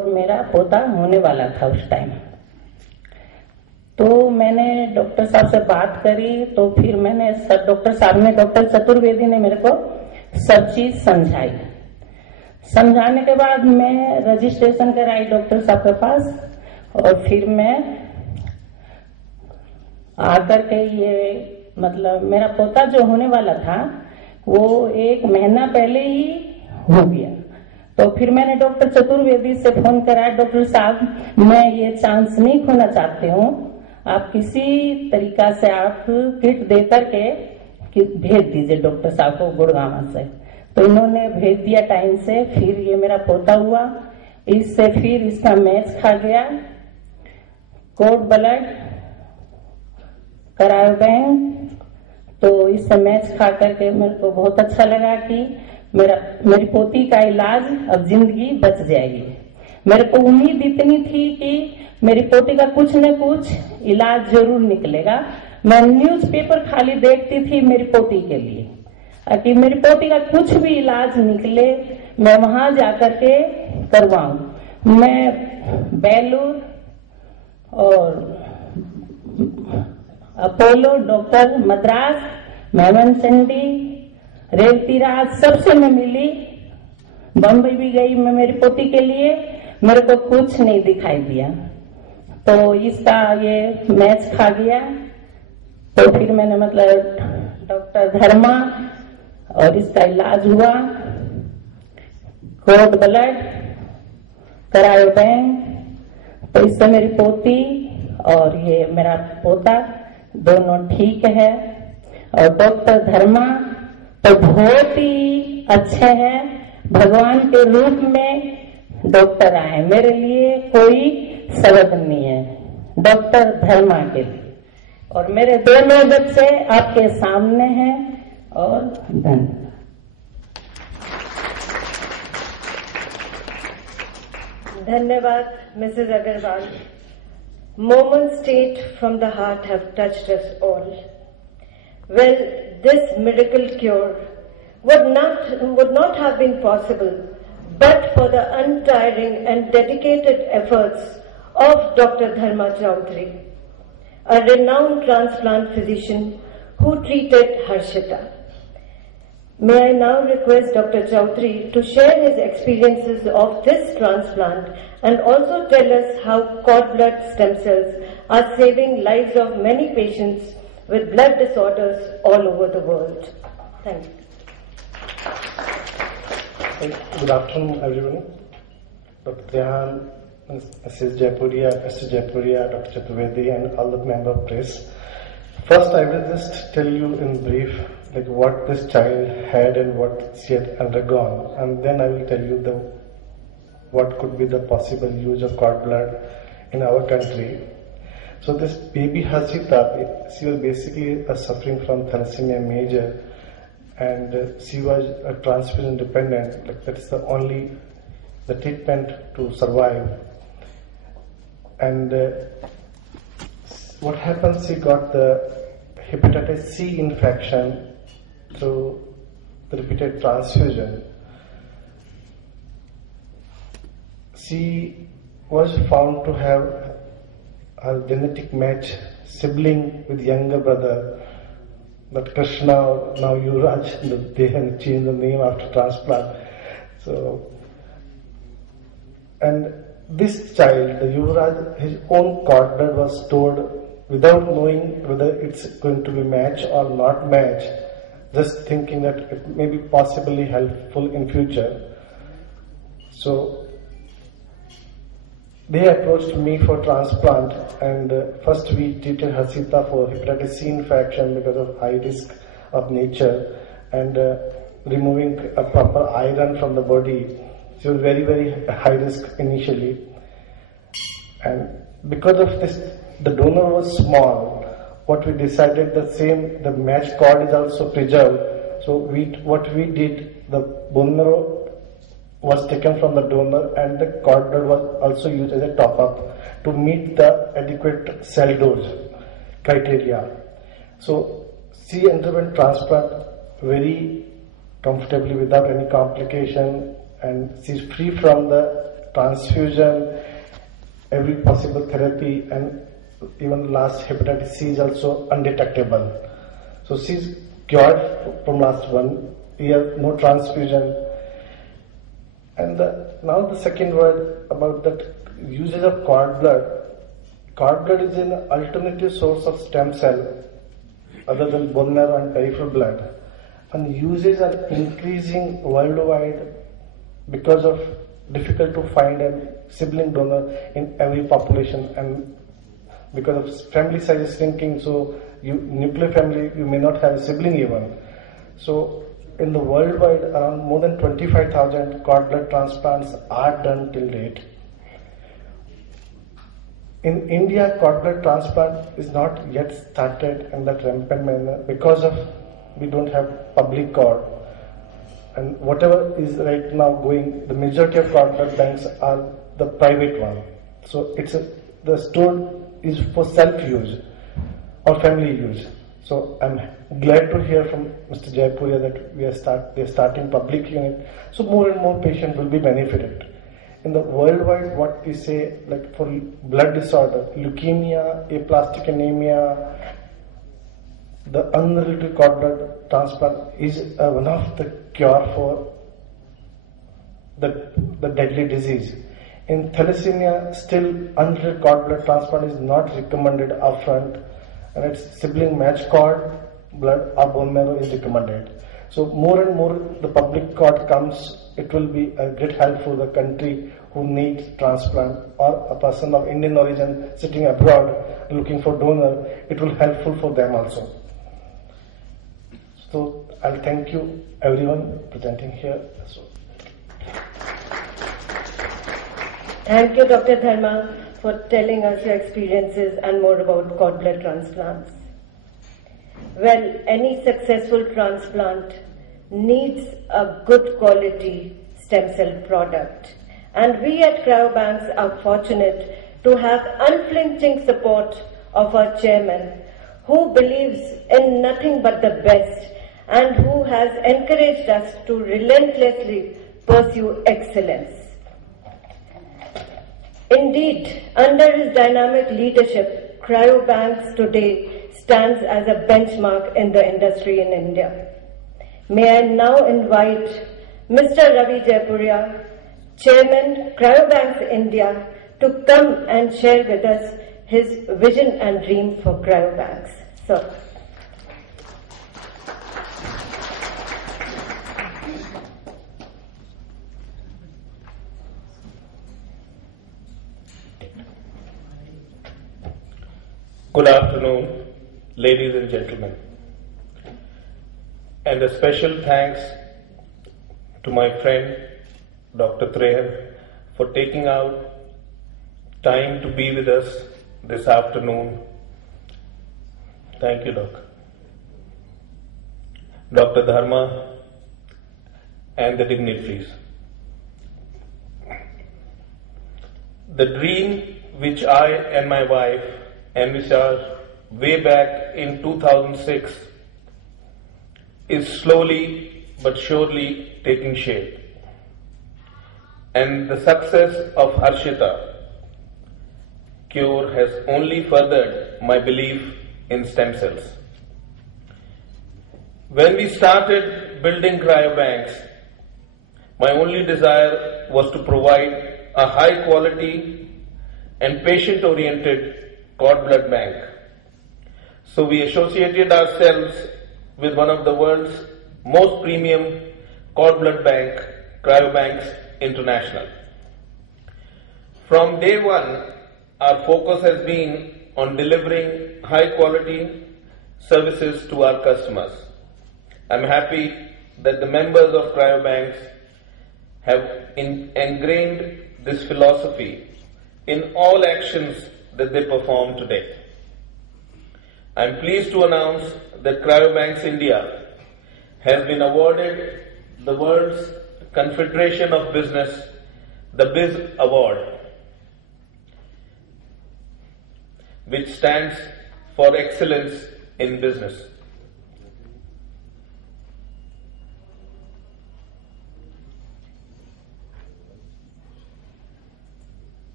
मेरा पोता होने वाला था उस टाइम। तो मैंने डॉक्टर साहब से बात करी, तो फिर मैंने डॉक्टर साहब ने, डॉक्टर चतुर्वेदी ने मेरे को सब चीज समझाई। समझाने के बाद मैं रजिस्ट्रेशन कराई डॉक्टर साहब के पास, और फिर मैं आकर के ये मतलब मेरा पोता जो होने वाला था वो 1 महीना पहले ही हो गया। तो फिर मैंने डॉक्टर चतुर्वेदी से फोन करा, डॉक्टर साहब मैं ये चांस नहीं खोना चाहती हूँ, आप किसी तरीका से आप किट दे करके भेज दीजिए डॉक्टर साहब को गुड़गांव से। तो इन्होंने भेज दिया टाइम से। फिर ये मेरा पोता हुआ, इससे फिर इसका मैच खा गया, कोड ब्लड CAYOBANK। तो इससे मैच खा करके मेरे को बहुत अच्छा लगा कि मेरी पोती का इलाज अब जिंदगी बच जाएगी। मेरे को उम्मीद इतनी थी कि मेरी पोती का कुछ न कुछ इलाज जरूर निकलेगा। मैं न्यूज़पेपर खाली देखती थी मेरी पोती के लिए, कि मेरी पोती का कुछ भी इलाज निकले, मैं वहां जाकर के करवाऊं। मैं बेलूर और अपोलो, डॉक्टर मद्रास, मेमन चंडी, रेवतीराज सबसे मैं मिली। बम्बई भी गई मैं मेरी पोती के लिए, मेरे को कुछ नहीं दिखाई दिया। तो इसका ये मैच खा गया। तो फिर मैंने मतलब डॉक्टर धर्मा और इसका इलाज हुआ, कोड ब्लड CAYOBANK। तो इससे मेरी पोती और ये मेरा पोता दोनों ठीक है। और डॉक्टर धर्मा तो बहुत ही अच्छे हैं, भगवान के रूप में डॉक्टर आए। मेरे लिए कोई शब्द नहीं है डॉक्टर धर्मा के लिए। और मेरे दोनों बच्चे आपके सामने हैं। और धन्यवाद। धन्यवाद Mrs Agarwal. Moments straight from the heart have touched us all. Well, this miracle cure would not have been possible but for the untiring and dedicated efforts of Dr. Dharma Chaudhary, a renowned transplant physician who treated Harshita. May I now request Dr. Chaudhary to share his experiences of this transplant and also tell us how cord blood stem cells are saving lives of many patients with blood disorders all over the world. Thank you. Good afternoon, everyone. Dr. Dhyan, Mrs. Jaipuria, Mr. Jaipuria, Dr. Chaturvedi, and all the member of press. First, I will just tell you in brief like what this child had and what she had undergone, and then I will tell you what could be the possible use of cord blood in our country. So this baby Harshita, she was basically suffering from thalassemia major, and she was a transfusion dependent. Like that is the treatment to survive. And what happened? She got the hepatitis C infection through the repeated transfusion. She was found to have a genetic match sibling with younger brother, but Krishna, now Yuvraj, they have changed the name after transplant. So, and this child, the Yuvraj, his own cord blood was stored without knowing whether it's going to be match or not match, just thinking that it may be possibly helpful in future. So they approached me for transplant, and first we treated Harshita for hepatitis C infection because of high risk of nature, and removing a proper iron from the body. She was very, very high risk initially, and because of this, the donor was small. What we decided, the match cord is also preserved. So what we did, the bone marrow was taken from the donor, and the cord blood was also used as a top-up to meet the adequate cell dose criteria. So she underwent transplant very comfortably without any complication, and she's free from the transfusion, every possible therapy, and even last hepatitis C is also undetectable. So she's cured from last 1 year, no transfusion. And now the second word about that usage of cord blood. Cord blood is an alternative source of stem cell other than bone marrow and peripheral blood. And uses are increasing worldwide because of difficult to find a sibling donor in every population, and because of family size is shrinking, so nuclear family, you may not have a sibling even. So in the worldwide, around more than 25,000 cord blood transplants are done till date. In India, cord blood transplant is not yet started in that rampant manner because of we don't have public cord. And whatever is right now going, the majority of cord blood banks are the private one. So the store is for self-use or family use. So I'm glad to hear from Mr. Jaipuria that they're starting public unit. So more and more patients will be benefited. In the worldwide, what we say, like for blood disorder, leukemia, aplastic anemia, the unrelated cord blood transplant is one of the cure for the deadly disease. In thalassemia, still unrelated cord blood transplant is not recommended upfront, and it's sibling match cord blood or bone marrow is recommended. So more and more the public cord comes, it will be a great help for the country who needs transplant, or a person of Indian origin sitting abroad looking for donor, it will helpful for them also. So I'll thank you everyone presenting here. So. Thank you, Dr. Dharma, for telling us your experiences and more about cord blood transplants. Well, any successful transplant needs a good quality stem cell product. And we at CRYOBANKS are fortunate to have unflinching support of our chairman, who believes in nothing but the best and who has encouraged us to relentlessly pursue excellence. Indeed, under his dynamic leadership, CRYOBANKS today stands as a benchmark in the industry in India. May I now invite Mr. Ravi Jaipuria, Chairman, CRYOBANKS India, to come and share with us his vision and dream for CRYOBANKS. So, good afternoon, ladies and gentlemen, and a special thanks to my friend Dr. Trehan for taking out time to be with us this afternoon. Thank you, Doc. Dr. Dharma and the dignitaries. The dream which I and my wife envisaged way back in 2006 is slowly but surely taking shape. And the success of Harshita cure has only furthered my belief in stem cells. When we started building CRYOBANKS, my only desire was to provide a high quality and patient-oriented cord blood bank. So we associated ourselves with one of the world's most premium cord blood bank, CRYOBANKS International. From day one, our focus has been on delivering high quality services to our customers. I'm happy that the members of CRYOBANKS have ingrained this philosophy in all actions that they perform today. I'm pleased to announce that CRYOBANKS India has been awarded the world's Confederation of Business, the BIZ Award, which stands for excellence in business.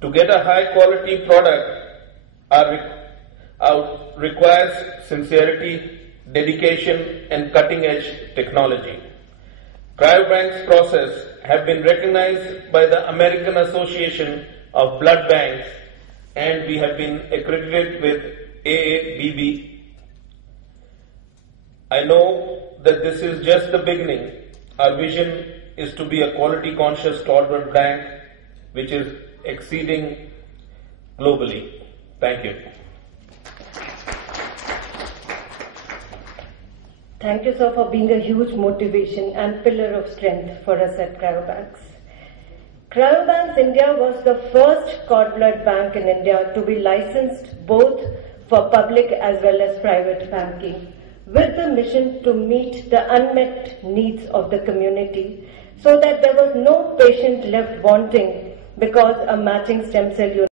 To get a high quality product requires sincerity, dedication and cutting edge technology. CRYOBANK's process have been recognized by the American Association of Blood Banks and we have been accredited with AABB. I know that this is just the beginning. Our vision is to be a quality conscious corporate bank which is exceeding globally. Thank you. Thank you, sir, for being a huge motivation and pillar of strength for us at CRYOBANK. CRYOBANK India was the first cord blood bank in India to be licensed both for public as well as private banking, with the mission to meet the unmet needs of the community so that there was no patient left wanting because a matching stem cell unit